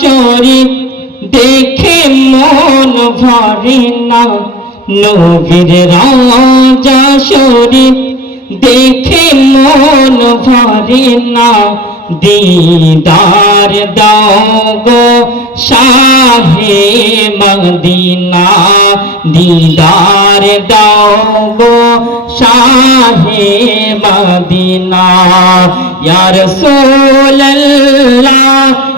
শরীফ দেখে মন ভরে না। নবীর রাজা শরীফ দেখে মন ভরে না। দিদার দাও গো শাহে মদিনা। দিদার দাও গো মদিনা।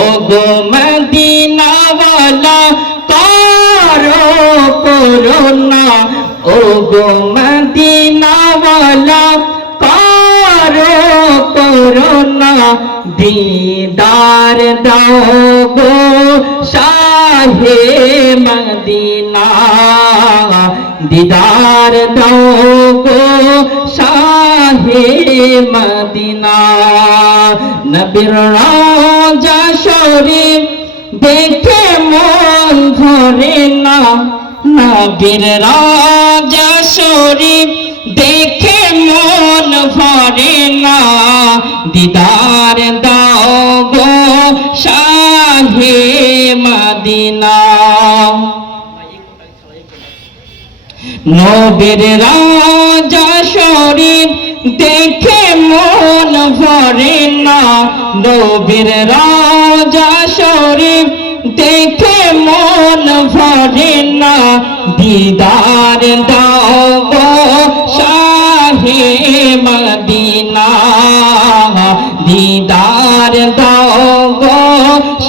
ও গো মদিনাওয়ালা কারও করোনা। ও গো মদিনাওয়ালা কারও করোনা। দিদার দাও গো শাহে মদিনা। দিদার দাও গো শাহে মদিনা। নবীর রাজা দেখে মন ধরে না। নবীর রাজা শরীফ দেখে মন ভরে না। দিদার দাও গো শাহে মদিনা। নবীর রাজা শরীফ দেখে মন ভরে না। নবীর রাজা শরীফ, দেখে মন ভরে না। দিদার দাও শাহে মদিনা। দিদার দাও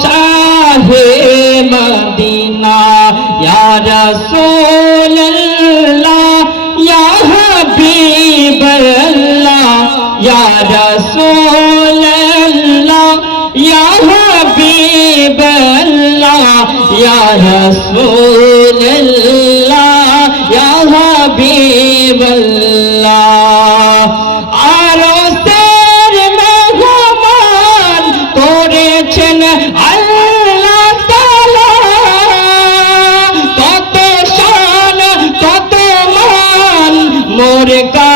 শাহে মদিনা। ইয়া রাসূলুল্লাহ হাবিবাল্লাহ আরও তের মেহমান করেছেন আল্লাহ তাআলা। কত শান কত মান মোর কামলিওয়ালার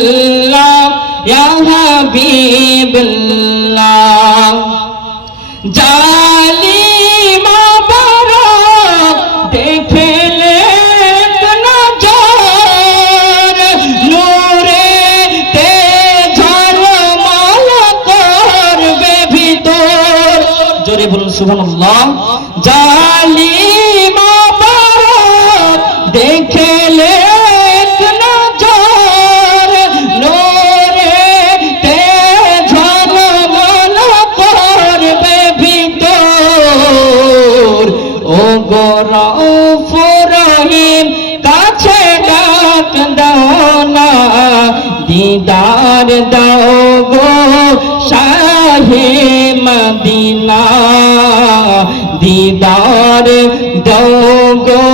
হাবিবাল্লাহ জালিমা বারক দেখলে নজর নূরে তে ঝলমল করবে ভিতর। জোরে বলুন সুবহানাল্লাহ। ডাক দাও না দিদার দাও গো শাহে মদিনা। দিদার দাও গো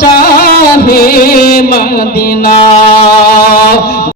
শাহে মদিনা।